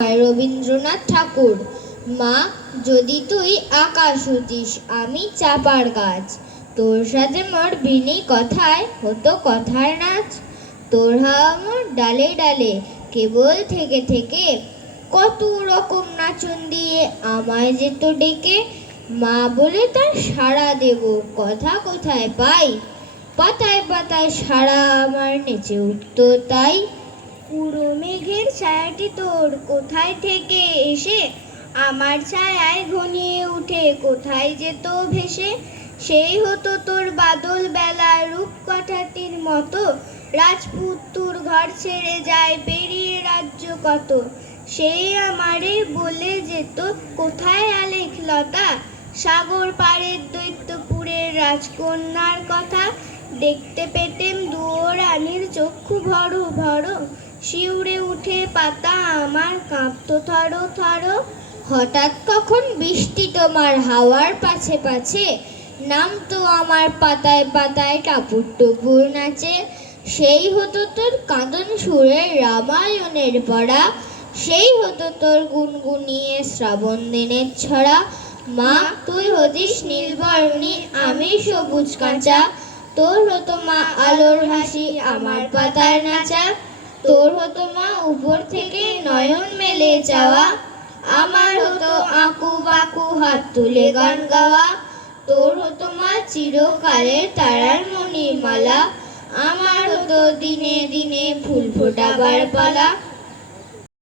রবীন্দ্রনাথ ঠাকুর, মা, যদি তুই আকাশ হতিস, আমি চাপার গাছ। তোর সাথে মোর বিনি কথায় হতো কথার নাচ। তোর হাওয়া মোর ডালে ডালে, কেবল থেকে থেকে কত রকম নাচন দিয়ে আমায় যেত ডেকে। মা বলে তার সাড়া দেব, কথা কোথায় পাই? পাতায় পাতায় সারা আমার নেচে উঠতো তাই। পুরো মেঘের ছায়াটি তোর কোথায় থেকে এসে? আমার ছায়ায় ঘনিয়ে উঠে কোথায় যেত ভেসে? সেই হতো তোর বাদল বেলা রূপকথাটির মতো। রাজপুত তোর ঘর ছেড়ে যায় পেরিয়ে রাজ্য কত? সেই আমারে বলে যেত কোথায় আলেখ লতা? সাগর পাড়ের দৈত্যপুরের রাজকন্যার কথা। দেখতে পেতেম দুয়োরানির চক্ষু ভরো ভরো। শিউরে উঠে পাতা আমার কাঁপতো থারো থারো। হঠাৎ কখন বৃষ্টি তোমার হাওয়ার পাছে পাছে। নাম তো আমার পাতায় পাতায় টাপুর টুপুর নাচে। সেই হতো তোর কাঁদন সুরের রামায়ণের পড়া সেই হতো তোর গুনগুনিয়ে শ্রাবণ দিনের ছড়া। মা, তুই হতিস নীলবর্ণী, আমি সবুজ কাঁচা। তোর হতো মা আলোর হাসি, আমার পাতার নাচা। তোর হতো মা উপর থেকে নয়ন মেলে যাওয়া। আমার হতো আঁকু বাঁকু হাত তুলে গান গাওয়া। তোর হতো মা চিরকালের তারার মণিমালা। আমার হতো দিনে দিনে ফুল ফোটাবার পালা।